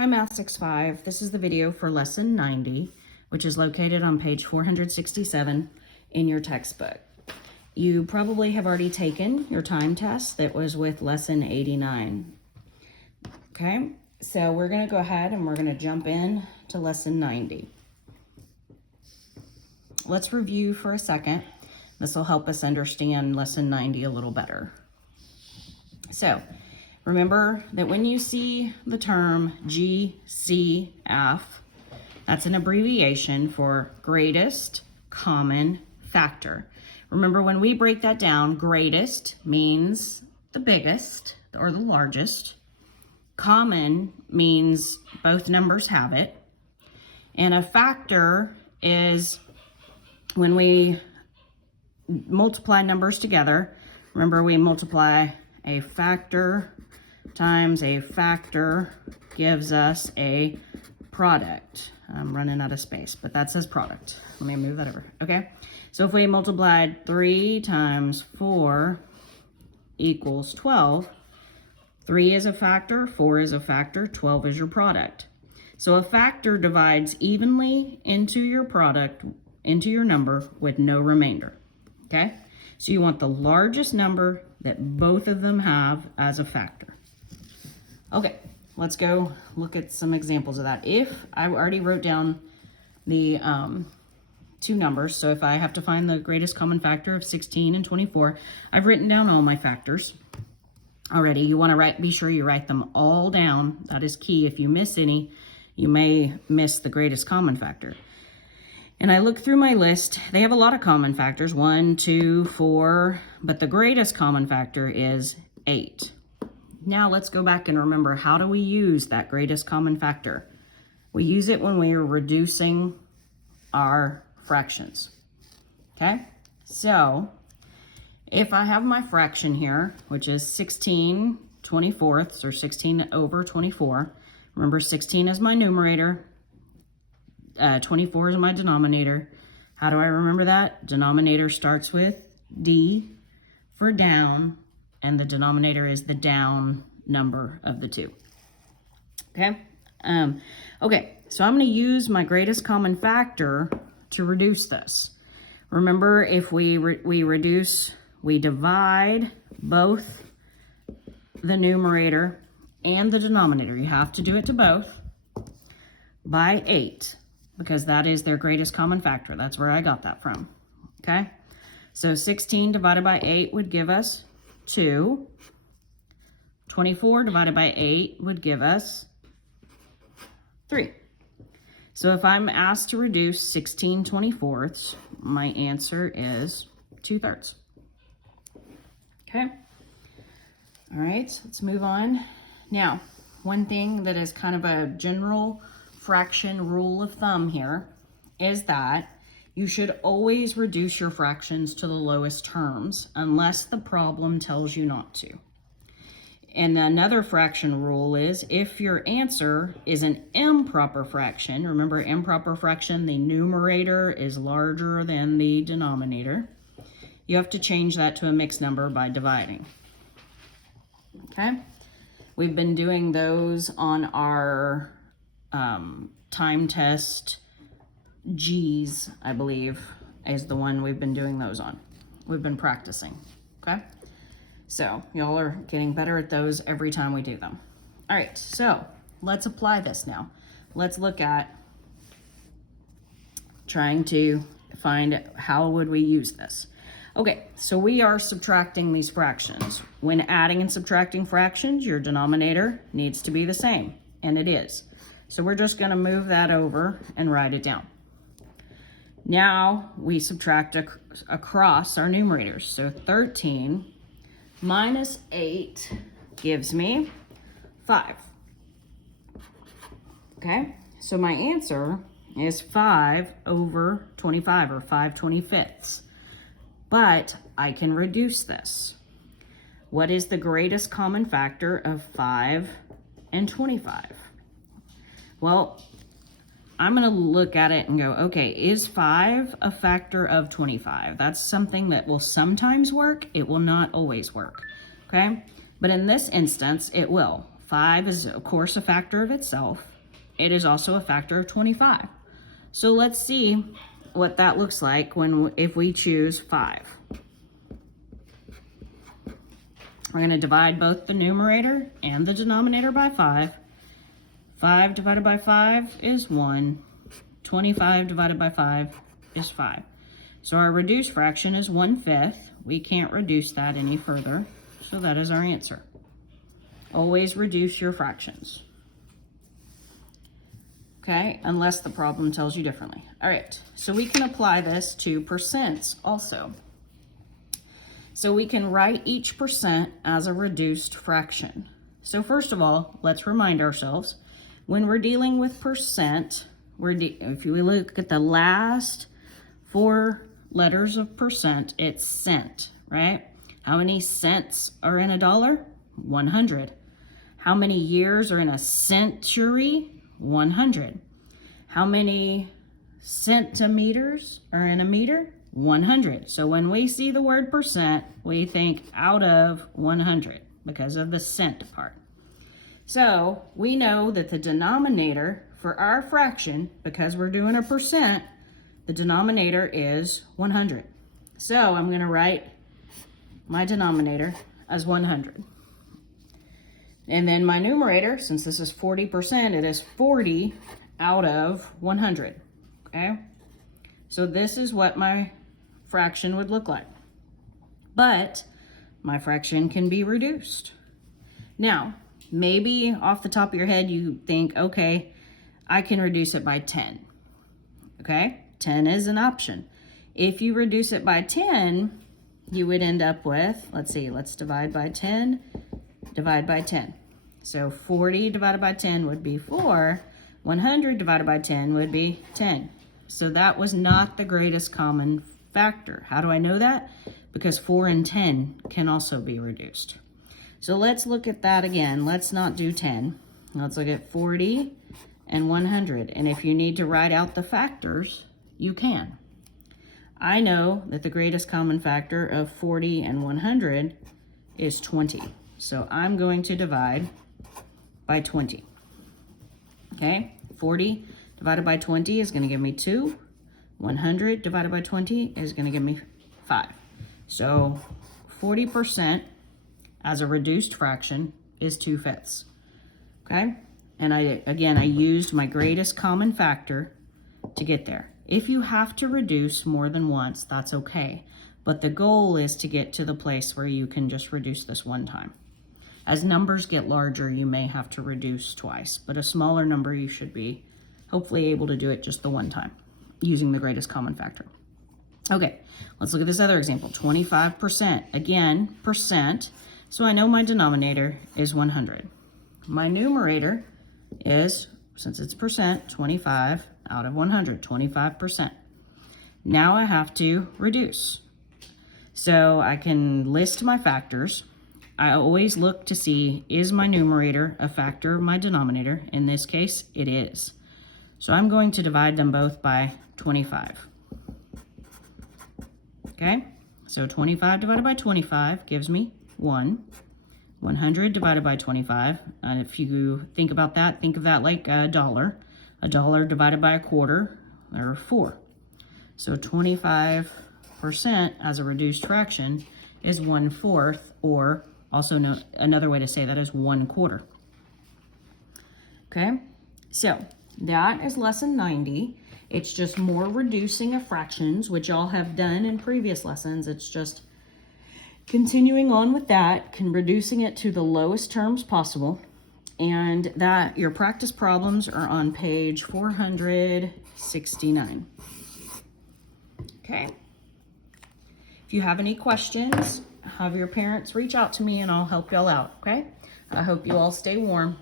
Hi Math 6-5. This is the video for lesson 90, which is located on page 467 in your textbook. You probably have already taken your time test that was with lesson 89. Okay, so we're going to go ahead and we're going to jump in to lesson 90. Let's review for a second. This will help us understand lesson 90 a little better. So, remember that when you see the term GCF, that's an abbreviation for greatest common factor. Remember, when we break that down, greatest means the biggest or the largest. Common means both numbers have it. And a factor is when we multiply numbers together. Remember, we multiply a factor times a factor gives us a product. I'm running out of space, but that says product. Let me move that over. Okay, so if we multiplied 3 times 4 equals 12, 3 is a factor, 4 is a factor, 12 is your product. So a factor divides evenly into your product, into your number with no remainder. Okay, so you want the largest number that both of them have as a factor. Okay, let's go look at some examples of that. If I already wrote down the two numbers, so if I have to find the greatest common factor of 16 and 24, I've written down all my factors already. You want to be sure you write them all down. That is key. If you miss any, you may miss the greatest common factor. And I look through my list. They have a lot of common factors, 1, 2, 4, but the greatest common factor is 8. Now let's go back and remember, how do we use that greatest common factor? We use it when we are reducing our fractions. Okay, so if I have my fraction here, which is 16 24ths, or 16 over 24, remember 16 is my numerator, 24 is my denominator. How do I remember that? Denominator starts with D for down, and the denominator is the down number of the two. Okay? Okay, so I'm going to use my greatest common factor to reduce this. Remember, if we reduce, we divide both the numerator and the denominator. You have to do it to both by 8, because that is their greatest common factor. That's where I got that from. Okay? So 16 divided by 8 would give us 2. 24 divided by 8 would give us 3. So if I'm asked to reduce 16 24ths, my answer is 2/3. Okay? All right, let's move on. Now, one thing that is kind of a general fraction rule of thumb here is that you should always reduce your fractions to the lowest terms unless the problem tells you not to. And another fraction rule is if your answer is an improper fraction, remember improper fraction, the numerator is larger than the denominator, you have to change that to a mixed number by dividing. Okay? We've been doing those on our time test. G's, I believe, is the one we've been doing those on. We've been practicing, okay? So y'all are getting better at those every time we do them. All right, so let's apply this now. Let's look at trying to find how would we use this. Okay, so we are subtracting these fractions. When adding and subtracting fractions, your denominator needs to be the same, and it is. So we're just gonna move that over and write it down. Now we subtract across our numerators. So 13 minus 8 gives me 5. Okay, so my answer is 5 over 25, or 5/25. But I can reduce this. What is the greatest common factor of 5 and 25? Well, I'm going to look at it and go, okay, is 5 a factor of 25? That's something that will sometimes work. It will not always work, okay? But in this instance, it will. 5 is, of course, a factor of itself. It is also a factor of 25. So let's see what that looks like if we choose 5. We're going to divide both the numerator and the denominator by 5. 5 divided by 5 is 1. 25 divided by 5 is 5. So our reduced fraction is 1/5. We can't reduce that any further. So that is our answer. Always reduce your fractions. Okay, unless the problem tells you differently. All right, so we can apply this to percents also. So we can write each percent as a reduced fraction. So first of all, let's remind ourselves, when we're dealing with percent, if you look at the last 4 letters of percent, it's cent, right? How many cents are in a dollar? 100. How many years are in a century? 100. How many centimeters are in a meter? 100. So when we see the word percent, we think out of 100 because of the cent part. So we know that the denominator for our fraction, because we're doing a percent, the denominator is 100. So I'm going to write my denominator as 100. And then my numerator, since this is 40%, it is 40 out of 100, okay? So this is what my fraction would look like. But my fraction can be reduced. Now, maybe off the top of your head, you think, okay, I can reduce it by 10, okay? 10 is an option. If you reduce it by 10, you would end up with, let's divide by 10, divide by 10. So 40 divided by 10 would be 4. 100 divided by 10 would be 10. So that was not the greatest common factor. How do I know that? Because 4 and 10 can also be reduced. So let's look at that again. Let's not do 10. Let's look at 40 and 100. And if you need to write out the factors, you can. I know that the greatest common factor of 40 and 100 is 20. So I'm going to divide by 20. Okay, 40 divided by 20 is going to give me 2. 100 divided by 20 is going to give me 5. So 40% as a reduced fraction is 2/5. Okay, and I used my greatest common factor to get there. If you have to reduce more than once, that's okay. But the goal is to get to the place where you can just reduce this one time. As numbers get larger, you may have to reduce twice, but a smaller number, you should be hopefully able to do it just the one time using the greatest common factor. Okay, let's look at this other example. 25%, again, percent. So I know my denominator is 100. My numerator is, since it's percent, 25 out of 100, 25%. Now I have to reduce. So I can list my factors. I always look to see, is my numerator a factor of my denominator? In this case, it is. So I'm going to divide them both by 25. Okay, so 25 divided by 25 gives me 1. 100 divided by 25, and if you think about that, think of that like a dollar. A dollar divided by a quarter, or 4. So 25% as a reduced fraction is 1/4, or also another way to say that is 1/4. Okay, so that is lesson 90. It's just more reducing of fractions, which y'all have done in previous lessons. It's just continuing on with that, reducing it to the lowest terms possible. And that your practice problems are on page 469. Okay. If you have any questions, have your parents reach out to me and I'll help y'all out, okay? I hope you all stay warm.